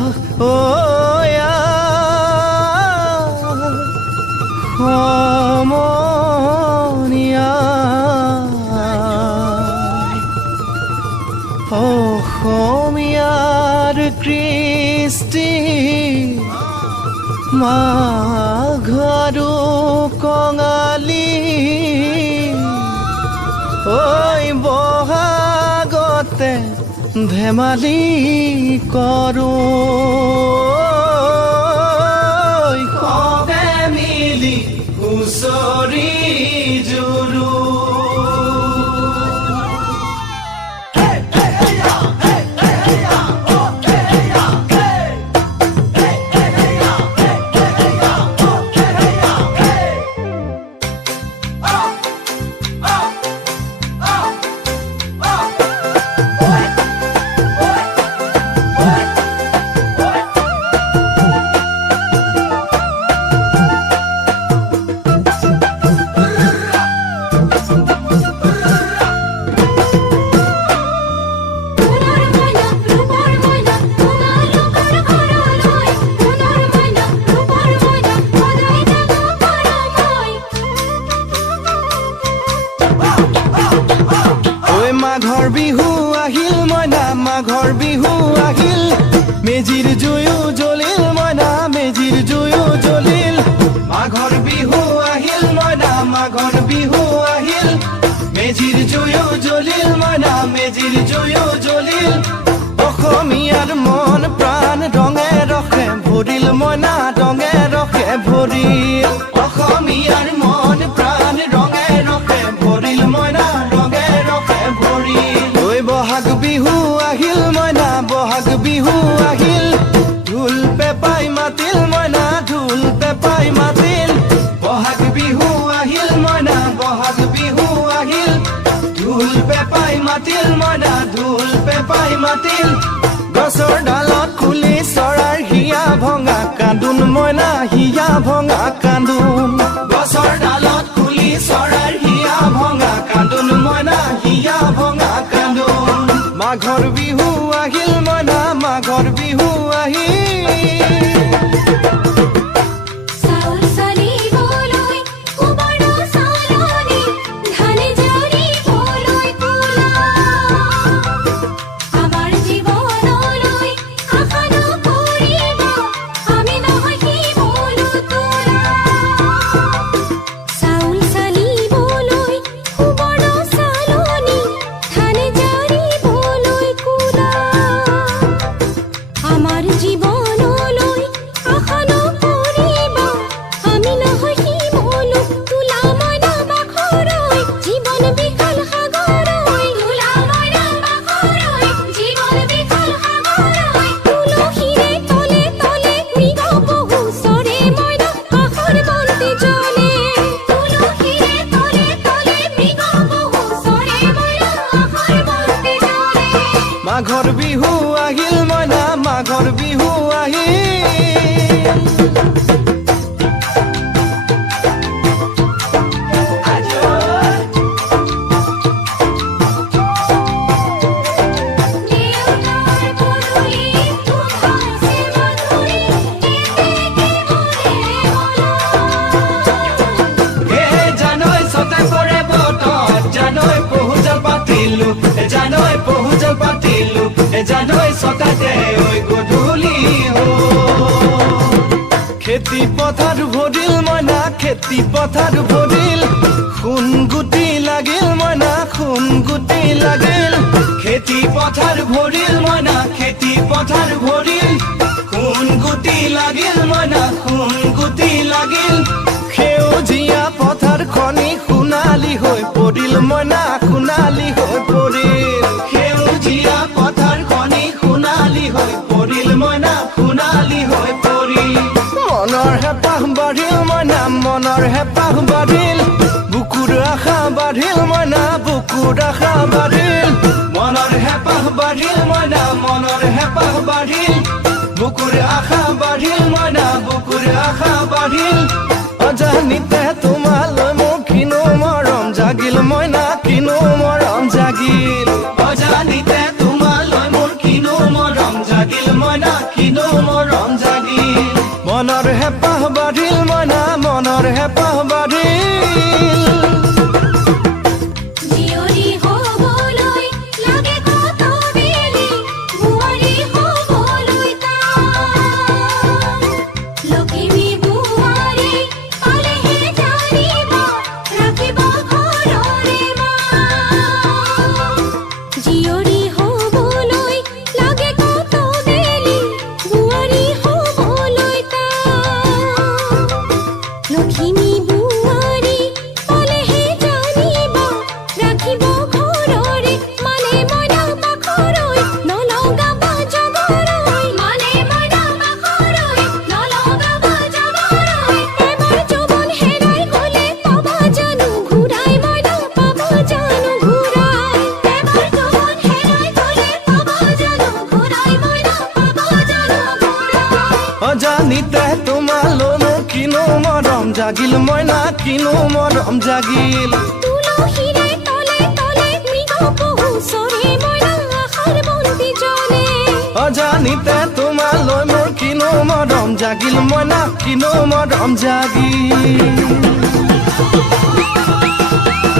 অয়া সমনীয়া অসমীয়াৰ কৃষ্টি মাঘৰো কঙালী ঐ বহাগতে ধেমালি কৰোঁ সবে মিলি হুঁচৰি জুৰো মাঘৰ বিহু আহিল মইনা মাঘৰ বিহু আহিল মেজিৰ জুয়ো জ্বলিল মইনা মেজিৰ জুয়ো জ্বলিল মাঘৰ বিহু আহিল মইনা মাঘৰ বিহু আহিল মেজিৰ জুয়ো জ্বলিল মইনা মেজিৰ জুয়ো জ্বলিল অসমীয়াৰ মন প্ৰাণ ৰঙে ৰসে ভৰিল মইনা ৰঙে ৰসে ভৰিল অসমীয়াৰ মন প্ৰাণ ৰঙে ৰসে ভৰিল মইনা ৰঙে ৰসে ভৰিল ঐ বহাগ বিহু আহিল মইনা বহাগ বিহু আহিল ঢোল পেপাই মাতিল মইনা ঢোল পেপাই মাতিল বহাগ বিহু আহিল মইনা বহাগ বিহু আহিল ঢোল পেপাই মাতিল মইনা ঢোল পেপাই মাতিল গছৰ ডালত খুলি চৰাৰ হিয়া ভঙা কান্দোন মইনা হিয়া ভঙা কান্দোন গছৰ ডালত খুলি চৰাৰ হিয়া ভঙা কান্দোন মইনা হিয়া ভঙা কান্দোন মাঘৰ বিহু আহিল মইনা মাঘৰ বিহু আহিল মাঘৰ বিহু আহিল মইনা মাঘৰ বিহু আহিল জানৈ ছতে পৰে বতৰত জানৈ পহুজল পাতিলো জানৈ পহুজল পাতিলো জানৈ ছটাতে ঐ গধূলি খেতি পথাৰ ভৰিল মইনা খেতি পথাৰ ভৰিল সোণ গুটি লাগিল মইনা সোণ গুটি লাগিল খেতি পথাৰ ভৰিল মইনা খেতি পথাৰ ভৰিল সোণ গুটি লাগিল মইনা সোণ গুটি লাগিল সেউজীয়া পথাৰ খনি সোণালী হৈ পৰিল মইনা সোণালী হৈ পৰিল সেউজীয়া পথাৰ খনি সোণালী হৈ পৰিল মইনা সোণালী হৈ পৰিল মনৰ হেঁপাহ বাঢ়িল মইনা মনৰ হেঁপাহ বাঢ়িল বুকুৰ আশা বাঢ়িল মইনা বুকুৰ আশা বাঢ়িল মনৰ হেঁপাহ বাঢ়িল মইনা মনৰ হেঁপাহ বাঢ়িল বুকুৰ আশা বাঢ়িল মইনা বুকুৰ আশা বাঢ়িল অজানিতে তোমালৈ মোৰ কিনো মৰম জাগিল মইনা কিনো মৰম জাগিল অজানিতে তোমালৈ মোৰ কিনো মৰম জাগিল মইনা মইনা কিনো মৰম জাগিল মনৰ হেঁপাহ বাঢ়িল মইনা মনৰ হেঁপাহ বাঢ়িল জীয়ৰী হ'বলৈ লাগে কত বেলি বোৱাৰী হ'বলৈ তাই লখিমী বোৱাৰী পালেহে জানিব ৰাখিব ঘৰৰে মাই জীয়ৰী হ'বলৈ লাগে কত বেলি বোৱাৰী হ'বলৈ তাই লখিমী বোৱাৰী পালেহে জানিব ৰাখিব ঘৰৰে মানে মইনা পাখৰৈ নলগাব জগৰৈ মানে মইনা পাখৰৈ নলগাব জগৰৈ এবাৰ যৌৱন হেৰাই গ'লে পাবা জানো ঘূৰাই মইনা পাবা জানো ঘূৰাই এবাৰ যৌৱন হেৰাই গ'লে পাবা জানো ঘূৰাই মইনা পাবা জানো ঘূৰাই অজানিতে তোমালৈনো কিনো মৰম জাগিল মইনা কিনো মৰম জাগিল তুলসীৰে তলে তলে মৃগ পহু চৰে মইনা আশাৰ বন্তি জ্বলে অজানিতে তোমালৈ মোৰ কিনো মৰম জাগিল মইনা কিনো মৰম জাগিল